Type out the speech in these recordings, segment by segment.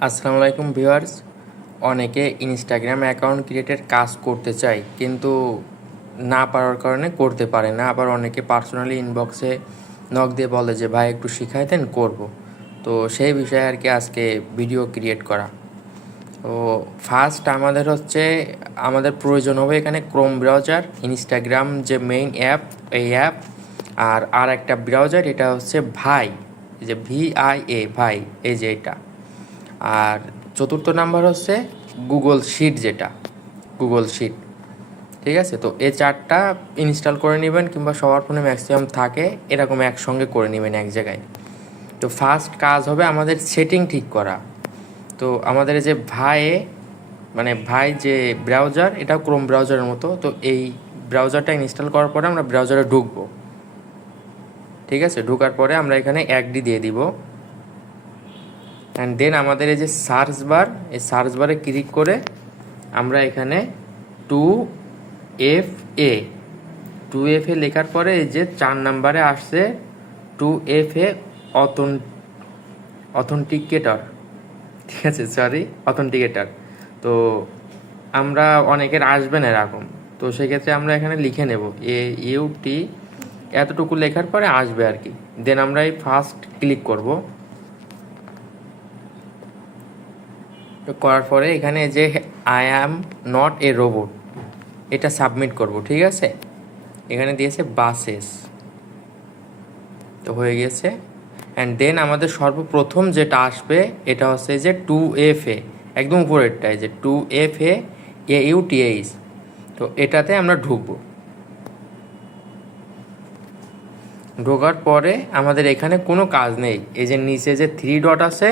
আসসালামু আলাইকুম ভিউয়ার্স। অনেকে ইনস্টাগ্রাম অ্যাকাউন্ট ক্রিয়েটের কাজ করতে চায় কিন্তু না পারার কারণে করতে পারে না। আবার অনেকে পার্সোনালি ইনবক্সে নক দিয়ে বলে যে ভাই একটু শিখাই দেন, করব। তো সেই বিষয়ে আর কি আজকে ভিডিও ক্রিয়েট করা। তো ফার্স্ট আমাদের প্রয়োজন হবে এখানে ক্রোম ব্রাউজার, ইনস্টাগ্রাম যে মেইন অ্যাপ, এই অ্যাপ, আর একটা ব্রাউজার, এটা হচ্ছে ভাই, এই যে VIA ভাই, এই যে এটা। আর চতুর্থ নাম্বার হচ্ছে গুগল শিট, যেটা গুগল শিট। ঠিক আছে, তো এই চারটা ইনস্টল করে নেবেন, কিংবা সবার ফোনে ম্যাক্সিমাম থাকে, এরকম একসঙ্গে করে নেবেন এক জায়গায়। তো ফার্স্ট কাজ হবে আমাদের সেটিং ঠিক করা। তো আমাদের এই যে ভাই যে ব্রাউজার, এটা ক্রোম ব্রাউজারের মতো। তো এই ব্রাউজারটা ইনস্টল করার পরে আমরা ব্রাউজারে ঢুকবো। ঠিক আছে, ঢোকার পরে আমরা এখানে একডি দিয়ে দিব। অ্যান্ড দেন আমাদের এই যে সার্চ বার, এই সার্চ বারে ক্লিক করে আমরা এখানে 2FA 2FA লেখার পরে এই যে 4 নাম্বারে আসছে 2FA অথেন্টিকেটর। ঠিক আছে, অথেন্টিকেটর। তো আমরা অনেকের আসবে না এরকম, তো সেক্ষেত্রে আমরা এখানে লিখে নেব AUT, এতটুকু লেখার পরে আসবে আর কি। দেন আমরা এই ফার্স্ট ক্লিক করব। তো করার পরে এখানে যে I am not a robot, এটা সাবমিট করব। ঠিক আছে, এখানে দিয়েছে বাসেস, তো হয়ে গেছে। অ্যান্ড দেন আমাদের সর্বপ্রথম যেটা আসবে এটা হচ্ছে যে 2FA, একদম উপরেরটায় যে 2FA AUTH। তো এটাতে আমরা ঢুকবো। ঢোকার পরে আমাদের এখানে কোনো কাজ নেই, এই যে নিচে যে 3 ডট আছে,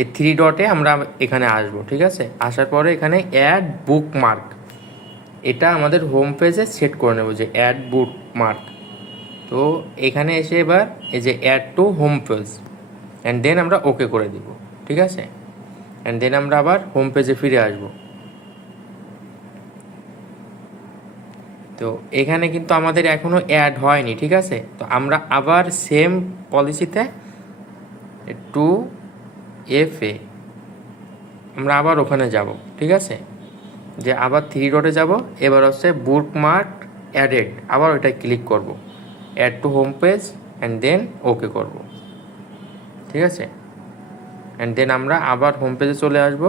এই 3 ডটে আমরা এখানে আসব। ঠিক আছে, আসার পরে এখানে অ্যাড বুকমার্ক, এটা আমাদের হোম পেজে সেট করে নেব যে অ্যাড বুকমার্ক। তো এখানে এসে এবার এই যে add to home page, and then আমরা ওকে করে দিব। ঠিক আছে, অ্যান্ড দেন আমরা আবার হোম পেজে ফিরে আসব। তো এখানে কিন্তু আমাদের এখনও অ্যাড হয়নি। ঠিক আছে, তো আমরা আবার সেম পলিসিতে 2FA আমরা আবার ওখানে যাব। ঠিক আছে, যে আবার 3 ডটে যাব, এবার হচ্ছে বুকমার্ক অ্যাডেড, আবার ওইটায় ক্লিক করব, add to home page, and then okay করব। ঠিক আছে, অ্যান্ড দেন আমরা আবার হোম পেজে চলে আসব।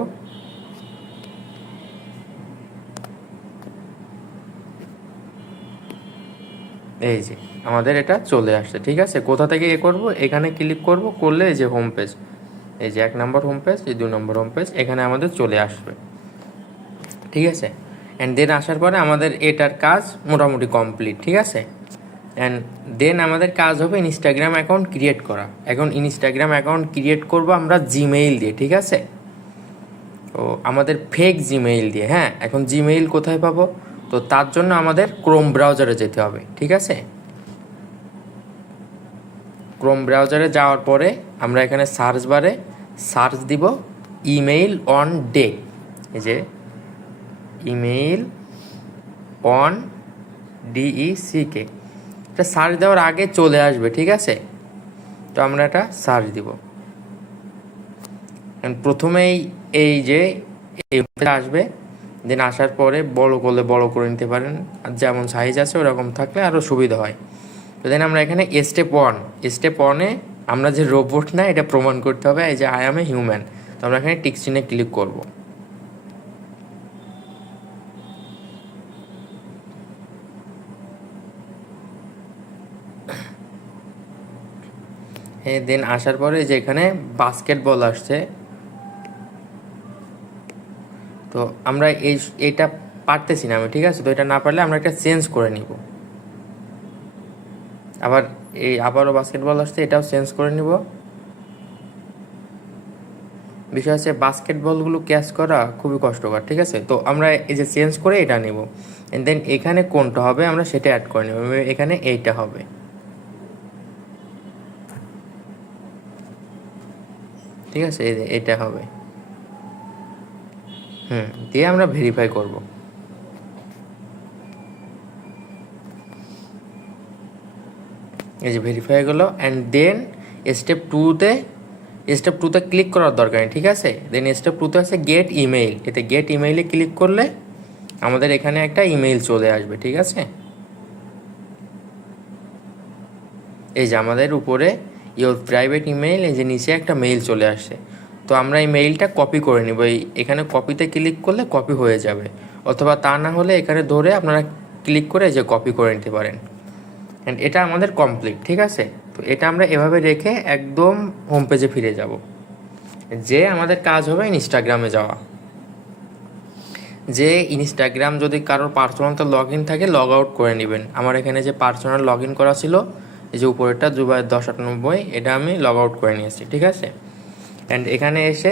এই যে আমাদের এটা চলে আসছে। ঠিক আছে, কোথা থেকে করব, এখানে ক্লিক করব, করলে এই যে হোম পেজ, এই যে 1 নম্বর হোম পেজ, এই 2 নম্বর হোম পেজ, এখানে আমাদের চলে আসবে। ঠিক আছে, অ্যান্ড দেন আসার পরে আমাদের এটার কাজ মোটামুটি কমপ্লিট। ঠিক আছে, অ্যান্ড দেন আমাদের কাজ হবে ইনস্টাগ্রাম অ্যাকাউন্ট ক্রিয়েট করা। এখন ইনস্টাগ্রাম অ্যাকাউন্ট ক্রিয়েট করব আমরা জিমেইল দিয়ে। ঠিক আছে, তো আমাদের ফেক জিমেইল দিয়ে। হ্যাঁ, এখন জিমেইল কোথায় পাবো? তো তার জন্য আমাদের ক্রোম ব্রাউজারে যেতে হবে। ঠিক আছে, ক্রোম ব্রাউজারে যাওয়ার পরে আমরা এখানে সার্চ বারে সার্চ দিব ইমেইল অন ডেক, এই যে ইমেইল অন DECK, এটা সার্চ দেওয়ার আগে চলে আসবে। ঠিক আছে, তো আমরা এটা সার্চ দিব। প্রথমেই এই যে এই আসবে, দেন আসার পরে বড় করলে বড় করে নিতে পারেন, আর যেমন সাইজ আছে ওরকম থাকলে আরও সুবিধা হয়। তো দেন আমরা এখানে স্টেপ 1 আমরা যে রোবট না, এটা প্রমাণ করতে হবে, এই যে আই অ্যাম এ হিউম্যান। তো আমরা এখানে টিক চিহ্নে ক্লিক করব। হ্যাঁ, দেন আসার পরে যে এখানে বাস্কেটবল আসছে, তো আমরা এইটা পারতেছি না আমি। ঠিক আছে, তো এটা না পারলে আমরা এটা চেঞ্জ করে নিব। আবারও বাস্কেটবল আসছে, এটাও চেঞ্জ করে নিব। বিষয় হচ্ছে বাস্কেটবলগুলো ক্যাচ করা খুবই কষ্টকর। ঠিক আছে, তো আমরা এই যে চেঞ্জ করে এটা নিব, এন্ড দেন এখানে কোনটা হবে আমরা সেটা অ্যাড করে নেব। এখানে এইটা হবে। ঠিক আছে, এটা হবে। দিয়ে আমরা ভেরিফাই করব। এই যে ভেরিফাই হয়ে গেলো। অ্যান্ড দেন স্টেপ 2তে স্টেপ 2-তে ক্লিক করার দরকার নেই, ঠিক আছে। দেন স্টেপ 2-তে আছে গেট ইমেইল। এতে গেট ইমেইলে ক্লিক করলে আমাদের এখানে একটা ইমেইল চলে আসবে, ঠিক আছে। এই যে আমাদের উপরে ইওর প্রাইভেট ইমেইল, এই যে নিচে একটা মেইল চলে আসছে। তো আমরা এই মেইলটা কপি করে নিব। এখানে কপিতে ক্লিক করলে কপি হয়ে যাবে, অথবা তা না হলে এখানে ধরে আপনারা ক্লিক করে যে কপি করে নিতে পারেন। অ্যান্ড এটা আমাদের কমপ্লিট, ঠিক আছে। তো এটা আমরা এভাবে রেখে একদম হোম পেজে ফিরে যাব। যে আমাদের কাজ হবে ইনস্টাগ্রামে যাওয়া। যে ইনস্টাগ্রাম যদি কারোর পার্সোনাল তো লগ ইন থাকে, লগ আউট করে নেবেন। আমার এখানে যে পার্সোনাল লগ ইন করা ছিল, এই যে উপরেরটা জুবায়ের 1098, এটা আমি লগ আউট করে নিয়েছি, ঠিক আছে। অ্যান্ড এখানে এসে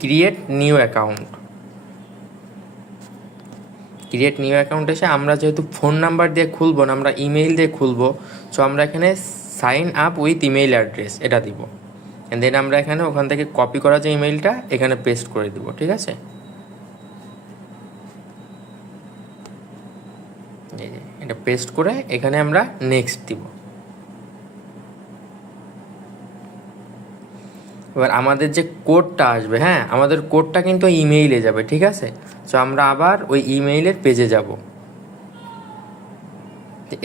create new account, create new account এসে আমরা যেহেতু ফোন নাম্বার দিয়ে খুলবো না, আমরা ইমেইল দিয়ে খুলবো, সো আমরা এখানে sign up with email address এটা দিব। অ্যান্ড দেন আমরা এখানে ওখান থেকে কপি করা যে ইমেইলটা এখানে পেস্ট করে দিব, ঠিক আছে। এটা পেস্ট করে এখানে আমরা নেক্সট দিব। এবার আমাদের যে কোডটা আসবে, হ্যাঁ, আমাদের কোডটা কিন্তু ইমেইলে যাবে, ঠিক আছে। সো আমরা আবার ওই ইমেইলের পেজে যাব।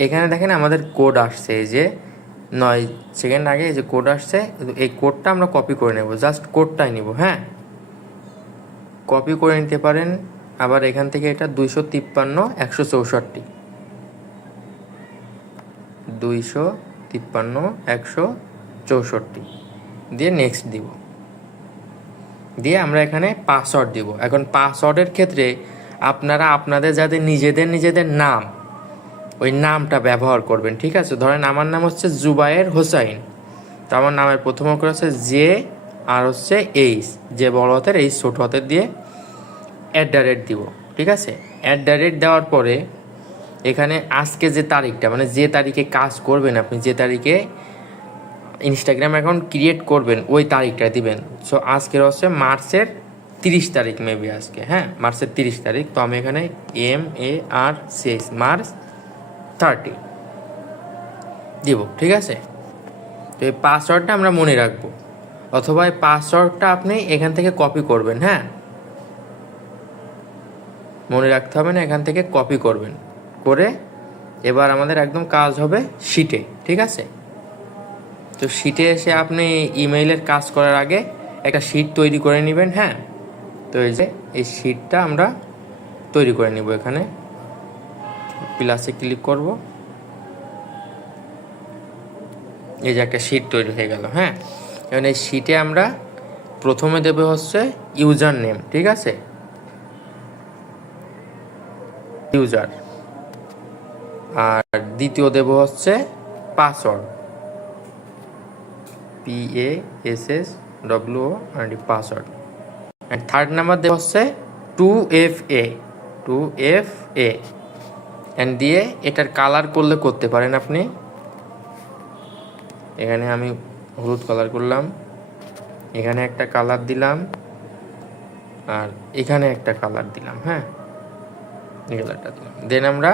এখানে দেখেন আমাদের কোড আসছে, এই যে 9 সেকেন্ড আগে এই যে কোড আসছে, এই কোডটা আমরা কপি করে নেব, জাস্ট কোডটাই নিব, হ্যাঁ। কপি করে নিতে পারেন। আবার এখান থেকে এটা 253 164 253 164 দিয়ে নেক্সট দিব। দিয়ে আমরা এখানে পাসওয়ার্ড দিব। এখন পাসওয়ার্ডের ক্ষেত্রে আপনারা আপনাদের যাদের নিজেদের নাম, ওই নামটা ব্যবহার করবেন, ঠিক আছে। ধরেন আমার নাম হচ্ছে জুবায়ের হোসাইন, তো আমার নামের প্রথম অক্ষর হচ্ছে জে আর হচ্ছে এইচ, যে বড় হাতের এইচ ছোট হাতের দিয়ে @ দিব, ঠিক আছে। @ দেওয়ার পরে এখানে আজকে যে তারিখটা, মানে যে তারিখে কাজ করবেন আপনি, যে তারিখে ইনস্টাগ্রাম অ্যাকাউন্ট ক্রিয়েট করবেন ওই তারিখটা দিবেন। সো আজকের হচ্ছে মার্চের 30 তারিখ, মেবি আজকে, হ্যাঁ, মার্চের 30 তারিখ। তো আমি এখানে MARCH মার্চ 30 দিব, ঠিক আছে। তো এই পাসওয়ার্ডটা আমরা মনে রাখবো, অথবা এই পাসওয়ার্ডটা আপনি এখান থেকে কপি করবেন, হ্যাঁ, মনে রাখতে হবে না, এখান থেকে কপি করবেন। করে এবার আমাদের একদম কাজ হবে শিটে, ঠিক আছে। তো শিটে এসে আপনি ইমেইলের কাজ করার আগে একটা শিট তৈরি করে নেবেন, হ্যাঁ। তো এই যে এই শিটটা আমরা তৈরি করে নিব। এখানে প্লাসে ক্লিক করব, এই যে একটা শিট তৈরি হয়ে গেল, হ্যাঁ। এখন এই শিটে আমরা প্রথমে দেবে হচ্ছে ইউজার নেম, ঠিক আছে, ইউজার। আর দ্বিতীয় দেব হচ্ছে পাসওয়ার্ড, PASSWO আর পাসওয়ার্ড। অ্যান্ড থার্ড নাম্বার দেব হচ্ছে 2FA অ্যান্ড দিয়ে এটার কালার করলে করতে পারেন আপনি। এখানে আমি হলুদ কালার করলাম, এখানে একটা কালার দিলাম, আর এখানে একটা কালার দিলাম, হ্যাঁ, এই কালারটা দিলাম। দেন আমরা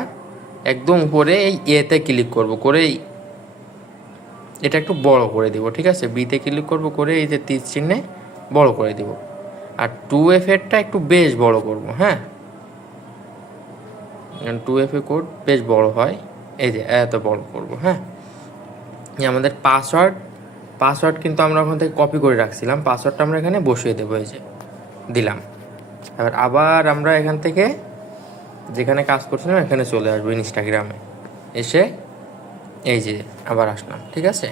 একদম উপরে এই এতে ক্লিক করব, করে এটা একটু বড় করে দিব, ঠিক আছে। বিতে ক্লিক করব, করে এই যে তীর চিহ্নে বড় করে দিব। আর 2FA একটু বেশ বড় করব, হ্যাঁ, 2FA কোড বেশ বড় হয়, এই যে এত বড় করব, হ্যাঁ। আমাদের পাসওয়ার্ড কিন্তু আমরা ওখান থেকে কপি করে রাখছিলাম, পাসওয়ার্ডটা আমরা এখানে বসিয়ে দেবো, এই যে দিলাম। আবার আমরা এখান থেকে যেখানে কাজ করছিলাম এখানে চলে আসবো ইনস্টাগ্রামে, এসে এই যে আবার আসলাম, ঠিক আছে।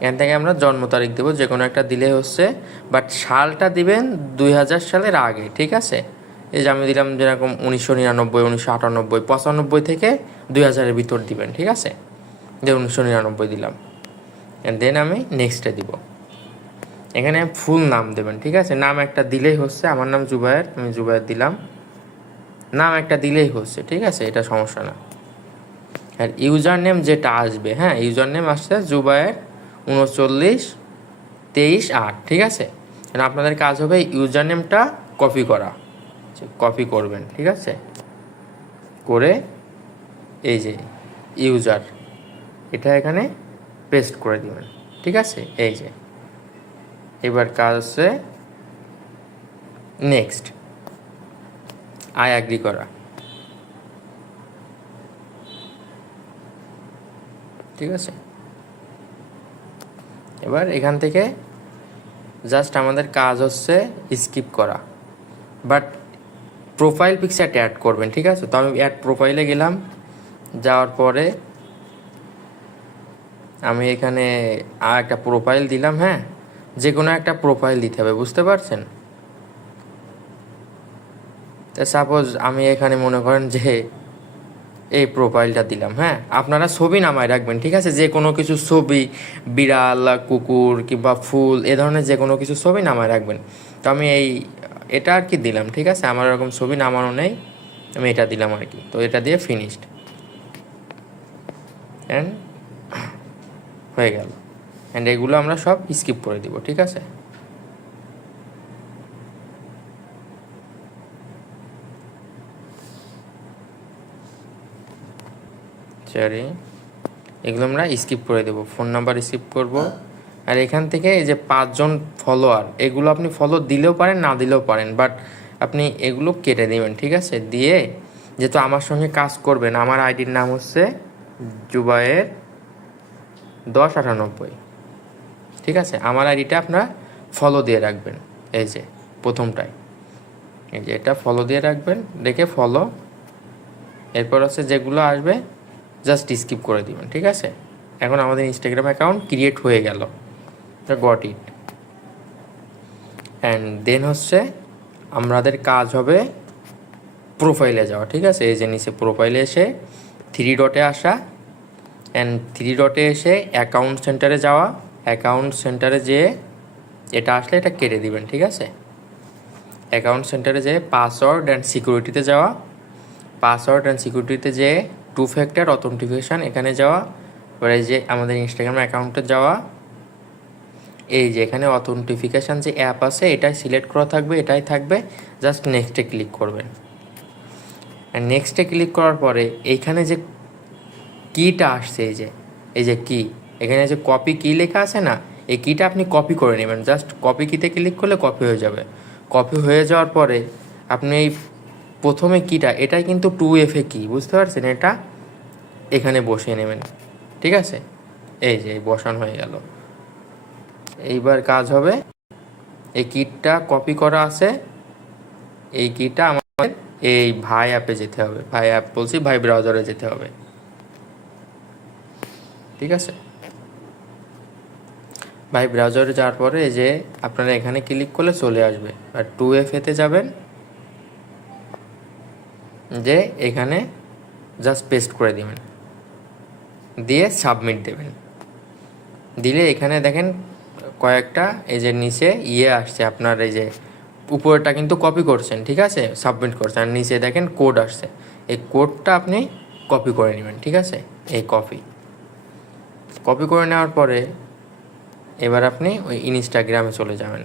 এখান থেকে আমরা জন্ম তারিখ দেবো, যে কোনো একটা দিলে হচ্ছে, বাট সালটা দিবেন 2000 সালের আগে, ঠিক আছে। এই যে আমি দিলাম যেরকম 1999, 1998, 95 থেকে 2000-এর ভিতর দিবেন, ঠিক আছে। যে 1999 দিলাম, দেন আমি নেক্সটে দিব। এখানে ফুল নাম দেবেন, ঠিক আছে। নাম একটা দিলেই হচ্ছে, আমার নাম জুবায়ের, আমি জুবায়ের দিলাম, নাম একটা দিলেই হচ্ছে, ঠিক আছে, এটা সমস্যা না। আর ইউজার নেম যেটা আসবে, হ্যাঁ, ইউজার নেম আসছে জুবায়ের 392328, ঠিক আছে। আপনাদের কাজ হবে ইউজার নেমটা কপি করা, কপি করবেন, ঠিক আছে। করে এই যে ইউজার, এটা এখানে পেস্ট করে দিবেন, ঠিক আছে। এই যে এবার কাজ হচ্ছে নেক্সট, আই অ্যাগ্রি করা। ঠিক আছে, এবার এখান থেকে জাস্ট আমাদের কাজ হচ্ছে স্কিপ করা, বাট প্রোফাইল পিকচারটা অ্যাড করবেন। ঠিক আছে, তো আমি অ্যাড প্রোফাইলে গেলাম, যাওয়ার পরে আমি এখানে আর একটা প্রোফাইল দিলাম। হ্যাঁ, যে কোনো একটা প্রোফাইল দিতে হবে, বুঝতে পারছেন? তো সাপোজ আমি এখানে মনে করেন যে এই প্রোফাইলটা দিলাম। হ্যাঁ, আপনারা ছবি নামায় রাখবেন। ঠিক আছে, যে কোনো কিছু ছবি, বিড়াল, কুকুর কিংবা ফুল, এ ধরনের যে কোনো কিছু ছবি নামায় রাখবেন। তো আমি এটা আর কি দিলাম। ঠিক আছে, আমার এরকম ছবি নামানো নেই, আমি এটা দিলাম আর কি। তো এটা দিয়ে ফিনিশড অ্যান্ড হয়ে গেল। অ্যান্ড এগুলো আমরা সব স্কিপ করে দিব। ঠিক আছে, সরি, এগুলো আমরা স্কিপ করে দেবো। ফোন নাম্বার স্কিপ করব। আর এখান থেকে এই যে 5 জন ফলোয়ার, এগুলো আপনি ফলো দিলেও পারেন, না দিলেও পারেন, বাট আপনি এগুলো কেটে দেবেন। ঠিক আছে, দিয়ে যেহেতু আমার সঙ্গে কাজ করবেন, আমার আইডির নাম হচ্ছে জুবায়ের 1098। ঠিক আছে, আমার আইডিটা আপনারা ফলো দিয়ে রাখবেন। এই যে প্রথমটায়, এই যে এটা ফলো দিয়ে রাখবেন, রেখে ফলো, এরপর হচ্ছে যেগুলো আসবে জাস্ট স্কিপ করে দিবেন। ঠিক আছে, এখন আমাদের ইনস্টাগ্রাম অ্যাকাউন্ট ক্রিয়েট হয়ে গেল, গট ইট। অ্যান্ড দেন হচ্ছে আমাদের কাজ হবে প্রোফাইলে যাওয়া। ঠিক আছে, এই যে নিচে প্রোফাইলে এসে 3 ডটে আসা, অ্যান্ড 3 ডটে এসে অ্যাকাউন্ট সেন্টারে যাওয়া। অ্যাকাউন্ট সেন্টারে যেয়ে এটা আসলে এটা কেটে দিবেন। ঠিক আছে, অ্যাকাউন্ট সেন্টারে যেয়ে পাসওয়ার্ড অ্যান্ড সিকিউরিটিতে যাওয়া। পাসওয়ার্ড অ্যান্ড সিকিউরিটিতে যেয়ে 2 ফ্যাক্টর অথেন্টিফিকেশান এখানে যাওয়া। এবারে যে আমাদের ইনস্টাগ্রাম অ্যাকাউন্টে যাওয়া, এই যে এখানে অথেন্টিফিকেশান যে অ্যাপ আছে এটাই সিলেক্ট করা থাকবে, এটাই থাকবে, জাস্ট নেক্সটে ক্লিক করবেন। অ্যান্ড নেক্সটে ক্লিক করার পরে এইখানে যে কিটা আসছে, এই যে কি, এখানে যে কপি কি লেখা আছে না, এই কিটা আপনি কপি করে নেবেন। জাস্ট কপি কিতে ক্লিক করলে কপি হয়ে যাবে। কপি হয়ে যাওয়ার পরে আপনি এই প্রথমে কিটা, এটাই কিন্তু 2FA কি, বুঝতে পারছেন? এটা এখানে বসিয়ে নেবেন। ঠিক আছে, এই যে বসানো হয়ে গেল। এইবার কাজ হবে, এই কিটটা কপি করা আছে, এই কিটা আমাদের এই ভাই অ্যাপে যেতে হবে। ভাই অ্যাপ বলছি, ভাই ব্রাউজারে যেতে হবে। ঠিক আছে, ভাই ব্রাউজারে যাওয়ার পরে এই যে আপনারা এখানে ক্লিক করলে চলে আসবে। আর 2FA-তে যাবেন, যে এখানে জাস্ট পেস্ট করে দিবেন, দিয়ে সাবমিট দেবেন। দিলে এখানে দেখেন কয়েকটা এই যে নিচে আসছে, আপনার এই যে উপরেটা কিন্তু কপি করছেন। ঠিক আছে, সাবমিট করছেন, আর নিচে দেখেন কোড আসছে, এই কোডটা আপনি কপি করে নেবেন। ঠিক আছে, এই কপি করে নেওয়ার পরে এবার আপনি ওই ইনস্টাগ্রামে চলে যাবেন।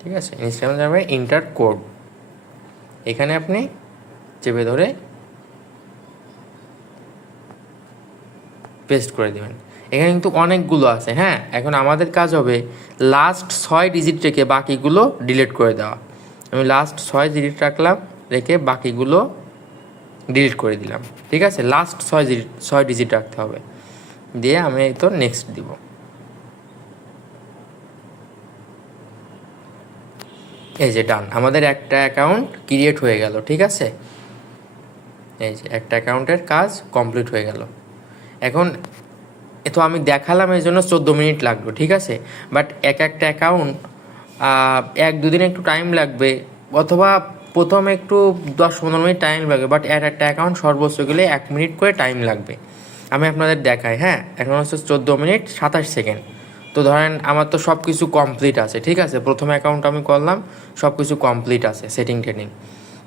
ঠিক আছে, ইনস্টাগ্রামে যাবেন, ইন্টার কোড, এখানে আপনি চেপে ধরে পেস্ট করে দেবেন। এখানে কিন্তু অনেকগুলো আছে। হ্যাঁ, এখন আমাদের কাজ হবে লাস্ট 6 ডিজিট রেখে বাকিগুলো ডিলিট করে দেওয়া। আমি লাস্ট 6 ডিজিট রাখলাম, রেখে বাকিগুলো ডিলিট করে দিলাম। ঠিক আছে, লাস্ট 6 ডিজিট রাখতে হবে, দিয়ে আমি তো নেক্সট দিব। এই যে ডান, আমাদের একটা অ্যাকাউন্ট ক্রিয়েট হয়ে গেল। ঠিক আছে, এই যে একটা অ্যাকাউন্টের কাজ কমপ্লিট হয়ে গেল। এখন তো আমি দেখালাম, এই জন্য 14 মিনিট লাগলো। ঠিক আছে, বাট একটা অ্যাকাউন্ট 1-2 দিন একটু টাইম লাগবে, অথবা প্রথমে একটু 10-15 মিনিট টাইম লাগবে, বাট একটা অ্যাকাউন্ট সর্বোচ্চ গেলে 1 মিনিট করে টাইম লাগবে। আমি আপনাদের দেখাই। হ্যাঁ, এখন হচ্ছে 14 মিনিট 27 সেকেন্ড। তো ধরেন আমার তো সব কিছু কমপ্লিট আছে। ঠিক আছে, প্রথম অ্যাকাউন্ট আমি করলাম, সব কিছু কমপ্লিট আছে, সেটিং।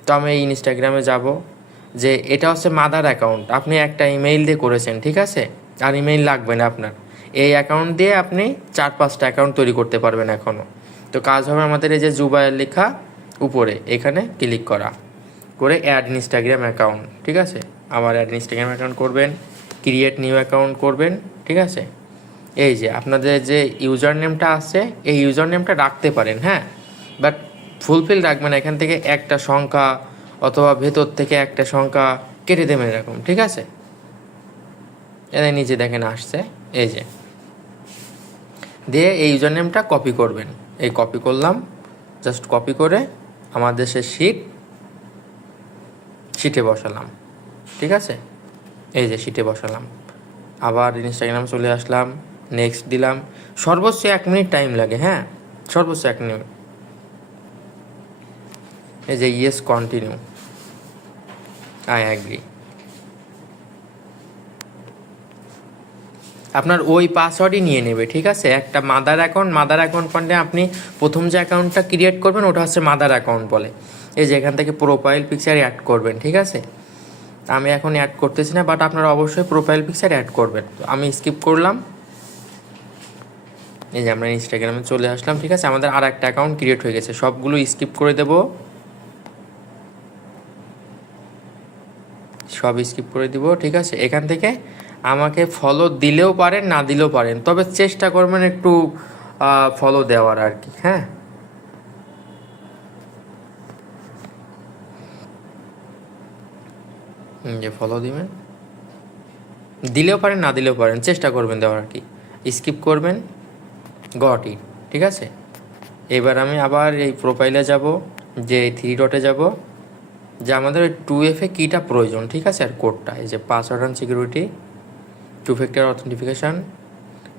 তো আমি এই ইনস্টাগ্রামে যাব, যে এটা হচ্ছে মাদার অ্যাকাউন্ট, আপনি একটা ইমেইল দিয়ে করেছেন। ঠিক আছে, আর ইমেইল লাগবে না আপনার, এই অ্যাকাউন্ট দিয়ে আপনি 4-5টা অ্যাকাউন্ট তৈরি করতে পারবেন এখনও। তো কাজ হবে আমাদের এই যে জুবায়ের লেখা উপরে, এখানে ক্লিক করা, করে অ্যাড ইনস্টাগ্রাম অ্যাকাউন্ট। ঠিক আছে, আবার অ্যাড ইনস্টাগ্রাম অ্যাকাউন্ট করবেন, ক্রিয়েট নিউ অ্যাকাউন্ট করবেন। ঠিক আছে, এই যে আপনাদের যে ইউজার নেমটা আছে এই ইউজার নেমটা রাখতে পারেন, হ্যাঁ, বাট ফুলফিল রাখবেন। এখান থেকে একটা সংখ্যা অথবা ভেতর থেকে একটা সংখ্যা কেটে দেবেন এরকম, ঠিক আছে। এদের নিচে দেখেন আসছে, এই যে দিয়ে এই ইউজার নেমটা কপি করবেন। এই কপি করলাম, জাস্ট কপি করে আমাদের সে শিটে বসালাম, ঠিক আছে। এই যে শিটে বসালাম, আবার ইনস্টাগ্রাম চলে আসলাম, নেক্সট দিলাম। সর্বোচ্চ 1 মিনিট টাইম লাগে, হ্যাঁ, সর্বোচ্চ 1 মিনিট। এই যে ইয়েস কন্টিনিউ, আই অ্যাগ্রি। আপনার ওই পাসওয়ার্ডই নিয়ে নেবে, ঠিক আছে। একটা মাদার অ্যাকাউন্ট মানে আপনি প্রথম যে অ্যাকাউন্টটা ক্রিয়েট করবেন ওটা হচ্ছে মাদার অ্যাকাউন্ট বলে। এই যে এখান থেকে প্রোফাইল পিকচার অ্যাড করবেন, ঠিক আছে। আমি এখন অ্যাড করতেছি না, বাট আপনারা অবশ্যই প্রোফাইল পিকচার অ্যাড করবেন। তো আমি স্কিপ করলাম। এই যে আমরা ইনস্টাগ্রামে চলে আসলাম, ঠিক আছে। আমাদের আর একটা অ্যাকাউন্ট ক্রিয়েট হয়ে গেছে, সবগুলো স্কিপ করে দেব, সব স্কিপ করে দিব, ঠিক আছে। এখান থেকে আমাকে ফলো দিলেও পারেন, না দিলেও পারেন, তবে চেষ্টা করবেন একটু ফলো দেওয়ার আর কি, হ্যাঁ। যে ফলো দিবেন, দিলেও পারেন, না দিলেও পারেন, চেষ্টা করবেন দেওয়ার আর কি। স্কিপ করবেন, গট ইট, ঠিক আছে। এবার আমি আবার এই প্রোফাইলে যাব, যে 3 ডটে যাব, যে আমাদের ওই 2FA কিটা প্রয়োজন, ঠিক আছে, আর কোডটা। এই যে পাসওয়ার্ড অ্যান্ড সিকিউরিটি, 2 ফ্যাক্টর অথেন্টিফিকেশান।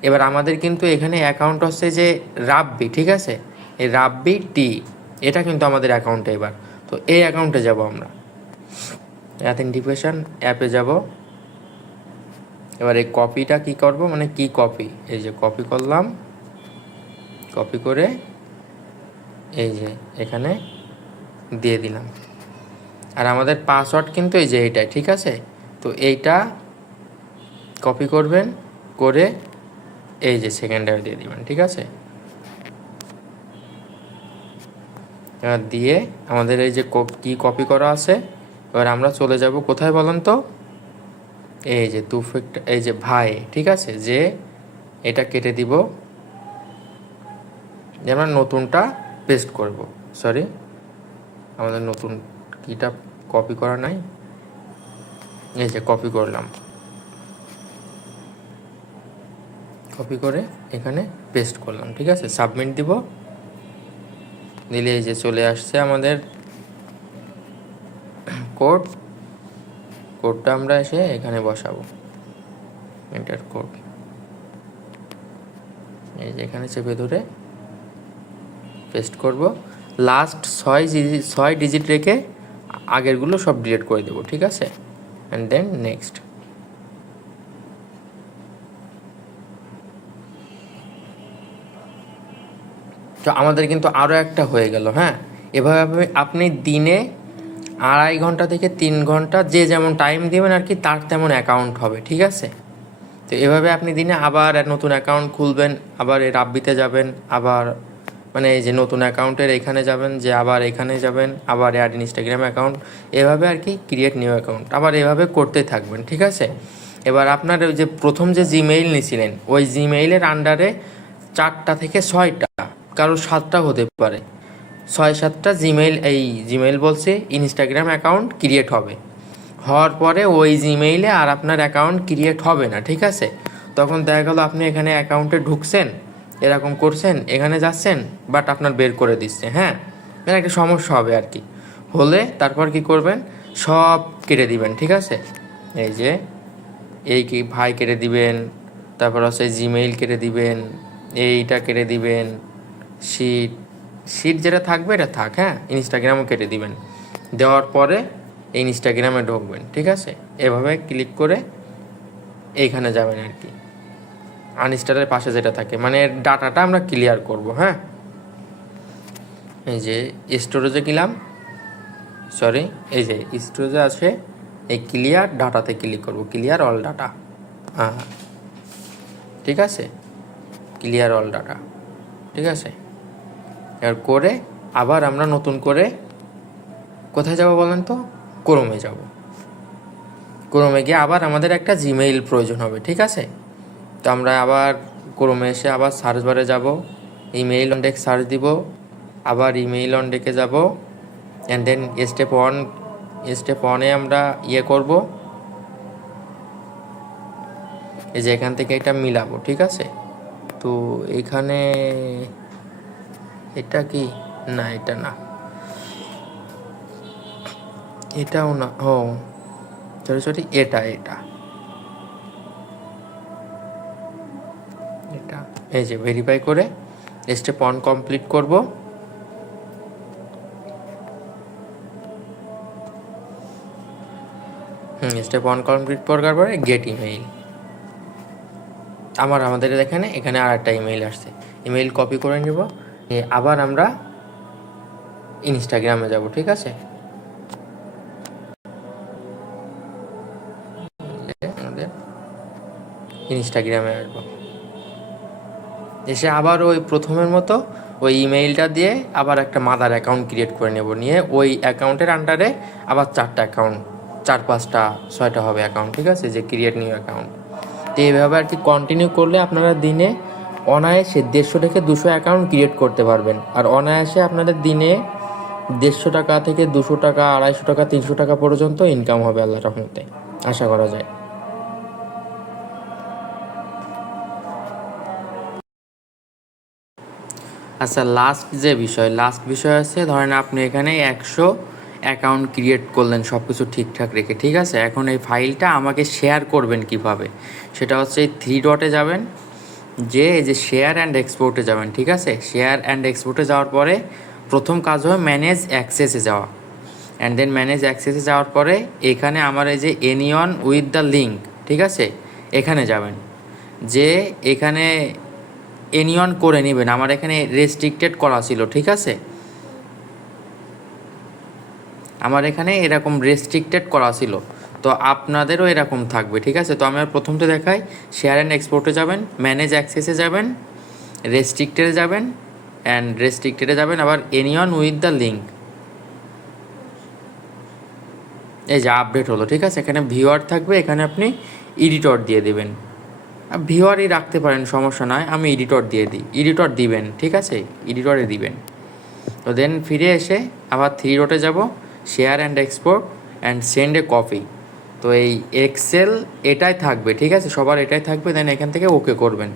এবার আমাদের কিন্তু এখানে অ্যাকাউন্ট হচ্ছে যে রাব্বি, ঠিক আছে। এই রাব্বি টি, এটা কিন্তু আমাদের অ্যাকাউন্টে। এবার তো এই অ্যাকাউন্টে যাব আমরা, অথেন্টিফিকেশান অ্যাপে যাব। এবার এই কপিটা কি করব, মানে কি কপি, এই যে কপি করলাম, কপি করে এই যে এখানে দিয়ে দিলাম। আর আমাদের পাসওয়ার্ড কিন্তু এই যে এইটাই, ঠিক আছে। তো এইটা কপি করবেন, করে এই যে সেকেন্ডারে দিয়ে দিবেন, ঠিক আছে। এবার দিয়ে আমাদের এই যে কি কপি করা আছে, এবার আমরা চলে যাব কোথায় বলেন তো, এই যে এই যে ভাই, ঠিক আছে, যে এটা কেটে দিব, যে আমরা নতুনটা পেস্ট করব। সরি, আমাদের নতুন কিটা কপি করা নাই, এই যে কপি করলাম, কপি করে এখানে পেস্ট করলাম, ঠিক আছে। সাবমিট দিব, দিলে এই যে চলে আসছে আমাদের কোডটা আমরা এসে এখানে বসাবো, এন্টার কোড। এই যে এখানে চেপে ধরে পেস্ট করব। লাস্ট 6 ডিজিট রেখে আগেরগুলো সব ডিলিট করে দেবো, ঠিক আছে। And then next. তো আমাদের কিন্তু আরও একটা হয়ে গেল, হ্যাঁ। এভাবে আপনি দিনে 2.5 ঘন্টা থেকে 3 ঘন্টা, যে যেমন টাইম দেবেন আর কি, তার তেমন অ্যাকাউন্ট হবে, ঠিক আছে। তো এভাবে আপনি দিনে আবার নতুন অ্যাকাউন্ট খুলবেন, আবার এই রাব্বিতে যাবেন, আবার মানে এই যে নতুন অ্যাকাউন্টের এখানে যাবেন, যে আবার এখানে যাবেন, আবার অ্যাড ইনস্টাগ্রাম অ্যাকাউন্ট, এভাবে আর কি ক্রিয়েট নিউ অ্যাকাউন্ট আবার এভাবে করতে থাকবেন, ঠিক আছে। এবার আপনার ওই যে প্রথম যে জিমেইল নিয়েছিলেন, ওই জিমেইলের আন্ডারে 4টা থেকে 6টা, কারো 7টা হতে পারে, 6-7টা জিমেইল বলছে ইনস্টাগ্রাম অ্যাকাউন্ট ক্রিয়েট হবে। হওয়ার পরে ওই জিমেইলে আর আপনার অ্যাকাউন্ট ক্রিয়েট হবে না, ঠিক আছে। তখন দেখা গেল আপনি এখানে অ্যাকাউন্টে ঢুকছেন, এরকম করছেন, এখানে যাচ্ছেন, বাট আপনার বের করে দিচ্ছে, হ্যাঁ, মানে একটা সমস্যা হবে আর কি। হলে তারপর কি করবেন, সব কেটে দিবেন, ঠিক আছে। এই যে এই কি ভাই কেটে দিবেন, তারপর হচ্ছে জিমেইল কেটে দিবেন, এইটা কেটে দিবেন, শিট যেটা থাকবে এটা থাক, হ্যাঁ। ইনস্টাগ্রামও কেটে দিবেন, দেওয়ার পরে ইনস্টাগ্রামে ঢুকবেন, ঠিক আছে। এভাবে ক্লিক করে এইখানে যাবেন আর কি, আনইনস্টলের পাশে যেটা থাকে, মানে ডাটাটা আমরা ক্লিয়ার করব, হ্যাঁ। এই যে স্টোরেজে গেলাম, সরি, এই যে স্টোরেজে আছে, এই ক্লিয়ার ডাটাতে ক্লিক করব, ক্লিয়ার অল ডাটা, হ্যাঁ, ঠিক আছে, ক্লিয়ার অল ডাটা, ঠিক আছে। এবার করে আবার আমরা নতুন করে কোথায় যাব বলেন তো, ক্রোমে যাব। ক্রোমে গিয়ে আবার আমাদের একটা জিমেইল প্রয়োজন হবে, ঠিক আছে। তো আমরা আবার ক্রোমে এসে আবার সার্চ বারে যাব, ইমেইল অন ডেক সার্চ দিব, আবার ইমেইল অন ডেকে যাব, অ্যান্ড দেন স্টেপ ওয়ানে আমরা করব, এই যে এখান থেকে এটা মিলাবো, ঠিক আছে। তো এখানে এটা কি, না এটা না, এটাও না, সরি এটা এটা এটা এই যে ভেরিফাই করে স্টেপ 1 কমপ্লিট করব। স্টেপ 1 কমপ্লিট করার পরে গেট ইমেইল, আমাদের এখানে আর একটা ইমেইল আসছে, ইমেইল কপি করে নিব, আবার আমরা ইনস্টাগ্রামে যাব, ঠিক আছে। আমাদের ইনস্টাগ্রামে আসবো, এসে আবার ওই প্রথমের মতো ওই ইমেইলটা দিয়ে আবার একটা মাদার অ্যাকাউন্ট ক্রিয়েট করে নেব, নিয়ে ওই অ্যাকাউন্টের আন্ডারে আবার 4টা অ্যাকাউন্ট, 4-5টা 6টা হবে অ্যাকাউন্ট, ঠিক আছে, যে ক্রিয়েট নিউ অ্যাকাউন্ট। তো এইভাবে আর কি কন্টিনিউ করলে আপনারা দিনে অনায়াসে 150 থেকে 200 অ্যাকাউন্ট ক্রিয়েট করতে পারবেন। আর অনায়াসে আপনাদের দিনে 150 টাকা থেকে 200 টাকা, 250 টাকা, 300 টাকা পর্যন্ত ইনকাম হবে আল্লাহর রহমতে, আশা করা যায়। আচ্ছা, লাস্ট বিষয় আছে, ধরেন আপনি এখানে 100 অ্যাকাউন্ট ক্রিয়েট করলেন সব কিছু ঠিকঠাক রেখে, ঠিক আছে। এখন এই ফাইলটা আমাকে শেয়ার করবেন কিভাবে, সেটা হচ্ছে এই 3 ডটে যাবেন, এই যে শেয়ার অ্যান্ড এক্সপোর্টে যাবেন, ঠিক আছে। শেয়ার অ্যান্ড এক্সপোর্টে যাওয়ার পরে প্রথম কাজ হবে ম্যানেজ অ্যাক্সেসে যাওয়া, অ্যান্ড দেন ম্যানেজ অ্যাক্সেসে যাওয়ার পরে এখানে আমার এই যে এনিওয়ান উইথ দ্য লিঙ্ক, ঠিক আছে, এখানে যাবেন, যে এখানে এনিওয়ান করে নেবেন, আমার এখানে রেস্ট্রিক্টেড করা ছিল, ঠিক আছে, আমার এখানে এরকম রেস্ট্রিক্টেড করা ছিল, তো আপনাদেরও এরকম থাকবে, ঠিক আছে। তো আমি আর প্রথমটা দেখাই, শেয়ার অ্যান্ড এক্সপোর্টে যাবেন, ম্যানেজ অ্যাক্সেসে যাবেন, রেস্ট্রিক্টেডে যাবেন, আবার এনিওয়ান উইথ দ্য লিঙ্ক, এই যে আপডেট হলো, ঠিক আছে। এখানে ভিউয়ার থাকবে, এখানে আপনি এডিটর দিয়ে দেবেন, ভিউয়ারই রাখতে পারেন, সমস্যা নয়, আমি এডিটর দিবেন, ঠিক আছে, এডিটরে দিবেন। তো দেন ফিরে এসে আবার 3 ডটে যাব, share and export and send A copy, তো এই এক্সেল এটাই থাকবে, ঠিক আছে, সবার এটাই থাকবে। দেন এখান থেকে ওকে করবেন,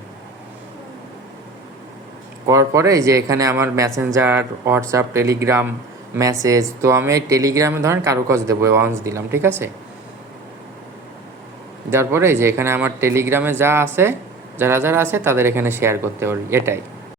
করার পরে এই যে এখানে আমার মেসেঞ্জার, হোয়াটসঅ্যাপ, টেলিগ্রাম, মেসেজ, তো আমি এই টেলিগ্রামে ধরেন কারো কাজ দেবো, ওয়ান্স দিলাম, ঠিক আছে। তারপরে এই যে এখানে আমার টেলিগ্রামে যারা আছে তাদের এখানে শেয়ার করতে পারি, এটাই।